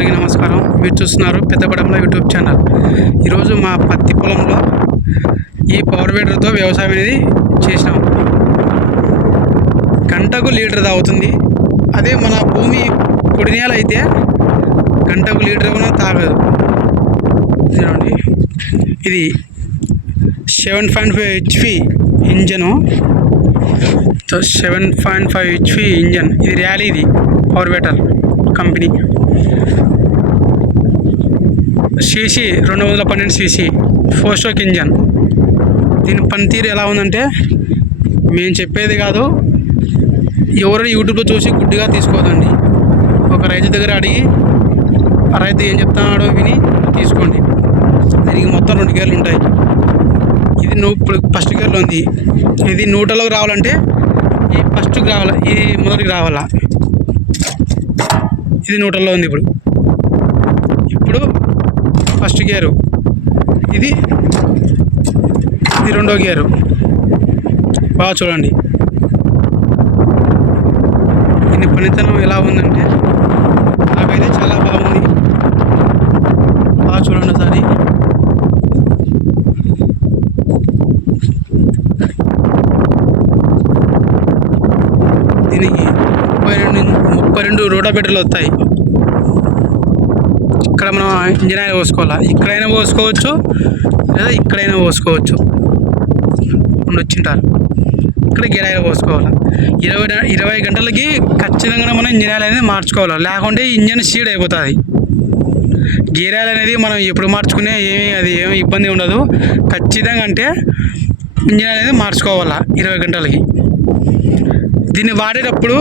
అందరికీ నమస్కారం. మీరు చూస్తున్నారు పెద్దపడంలో యూట్యూబ్ ఛానల్. ఈరోజు మా పత్తి పొలంలో ఈ పవర్ వేడర్తో వ్యవసాయం అనేది చేసినాం. గంటకు లీటర్ తాగుతుంది. అదే మన భూమి పొడి నేల అయితే గంటకు లీటర్ కూడా తాగదు. చూడండి ఇది seven point five HP engine. Seven point five HP engine. ఇది ర్యాలీ ఇది పవర్ వేటర్ కంపెనీ. సీసీ రెండు వందల పన్నెండు సీసీ ఫోర్ స్ట్రోక్ ఇంజన్ దీని పనితీరు ఎలా ఉందంటే మేము చెప్పేది కాదు ఎవరైనా యూట్యూబ్లో చూసి గుడ్డిగా తీసుకోదండి. ఒక రైతు దగ్గర అడిగి ఆ రైతు ఏం చెప్తున్నాడో విని తీసుకోండి. దీనికి మొత్తం రెండు గేర్లు ఉంటాయి. ఇది నువ్వు ఇప్పుడు ఫస్ట్ గేర్లో ఉంది. ఇది నూటలోకి రావాలంటే ఈ ఫస్ట్కి రావాలా ఇది మొదటికి రావాలా? ఇది నూటల్లో ఉంది ఇప్పుడు. First gear. ఇది. ఇది రెండో గేరు. బాగా చూడండి. దీని పనితనం ఎలా ఉందంటే నాకైతే చాలా బాగుంది. బాగా చూడండి ఒకసారి. దీనికి ముప్పై రెండు ముప్పై రెండు రోటాబెటర్లు వస్తాయి. ఇక్కడ మనం ఇంజిన్ ఆయిల్ పోసుకోవాలా? ఇక్కడైనా పోసుకోవచ్చు లేదా ఇక్కడైనా పోసుకోవచ్చు. రెండు వచ్చింటారు. ఇక్కడ గేర్ ఆయిల్ పోసుకోవాలి? ఇరవై ఇరవై గంటలకి ఖచ్చితంగా మనం ఇంజిన్ ఆయిల్ అనేది మార్చుకోవాలి? లేకుంటే ఇంజిన్ సీడ్ అయిపోతుంది. గేర్ ఆయిల్ అనేది మనం ఎప్పుడు మార్చుకునే ఏమి అది ఏమి ఇబ్బంది ఉండదు. ఖచ్చితంగా అంటే ఇంజిన్ ఆయిల్ అనేది మార్చుకోవాలా ఇరవై గంటలకి? దీన్ని వాడేటప్పుడు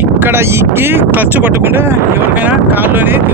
ఇక్కడ ఇగ్గి క్లచ్ పట్టుకుంటే ఎవరికైనా కాళ్ళు అనేది